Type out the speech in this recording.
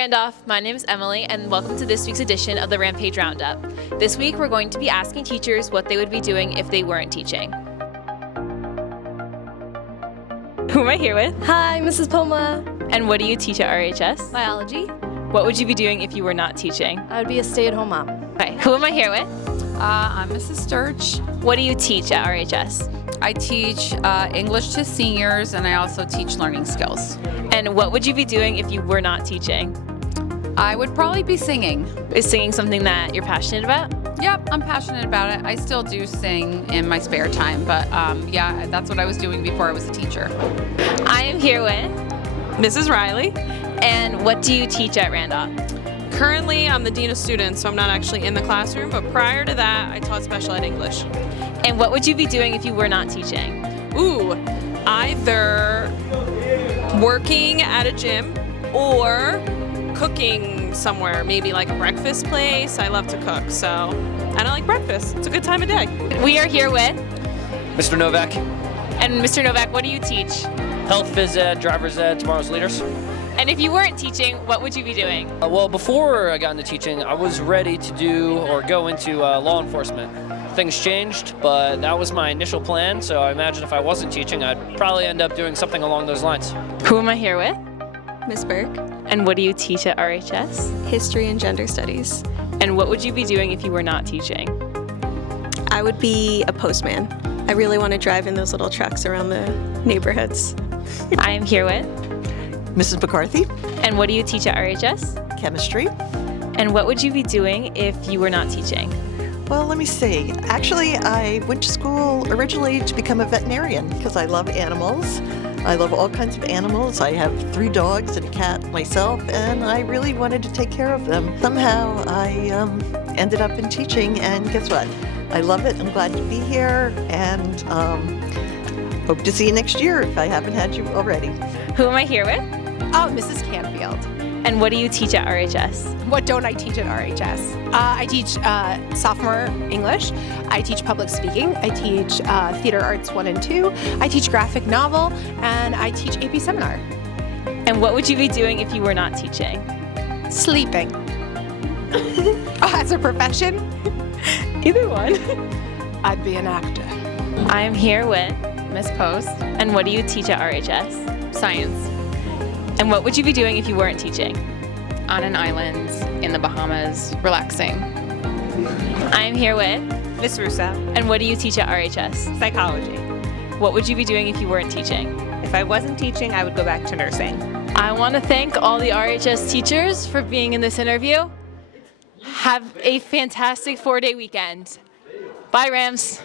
Randolph, my name is Emily and welcome to this week's edition of the Rampage Roundup. This week we're going to be asking teachers what they would be doing if they weren't teaching. Who am I here with? Hi, Mrs. Poma. And what do you teach at RHS? Biology. What would you be doing if you were not teaching? I would be a stay-at-home mom. Okay, who am I here with? I'm Mrs. Sturch. What do you teach at RHS? I teach English to seniors, and I also teach learning skills. And what would you be doing if you were not teaching? I would probably be singing. Is singing something that you're passionate about? Yep, I'm passionate about it. I still do sing in my spare time, but yeah, that's what I was doing before I was a teacher. I am here with Mrs. Riley. And what do you teach at Randolph? Currently, I'm the Dean of Students, so I'm not actually in the classroom, but prior to that, I taught special ed English. And what would you be doing if you were not teaching? Ooh, either working at a gym or cooking somewhere, maybe like a breakfast place. I love to cook, so, and I like breakfast. It's a good time of day. We are here with Mr. Novak. And Mr. Novak, what do you teach? Health, phys ed, driver's ed, tomorrow's leaders. And if you weren't teaching, what would you be doing? Well, before I got into teaching, I was ready to do or go into law enforcement. Things changed, but that was my initial plan, so I imagine if I wasn't teaching, I'd probably end up doing something along those lines. Who am I here with? Miss Burke. And what do you teach at RHS? History and Gender Studies. And what would you be doing if you were not teaching? I would be a postman. I really want to drive in those little trucks around the neighborhoods. I am here with Mrs. McCarthy, And what do you teach at RHS? chemistry. And what would you be doing if you were not teaching? Well, let me see. Actually, I went to school originally to become a veterinarian because I love animals. I love all kinds of animals. I have 3 dogs and a cat myself, and I really wanted to take care of them. Somehow I ended up in teaching, and guess what? I love it. I'm glad to be here, and hope to see you next year if I haven't had you already. Who am I here with? Oh, Mrs. Canfield. And what do you teach at RHS? What don't I teach at RHS? I teach sophomore English. I teach public speaking. I teach theater arts 1 and 2. I teach graphic novel, and I teach AP seminar. And what would you be doing if you were not teaching? Sleeping. As a profession, Either one. I'd be an actor. I am here with Miss Post, And what do you teach at RHS? science, And what would you be doing if you weren't teaching? on an island in the Bahamas, relaxing. I am here with Miss Russo, And what do you teach at RHS? psychology. What would you be doing if you weren't teaching? If I wasn't teaching, I would go back to nursing. I want to thank all the RHS teachers for being in this interview. Have a fantastic 4-day weekend. Bye, Rams.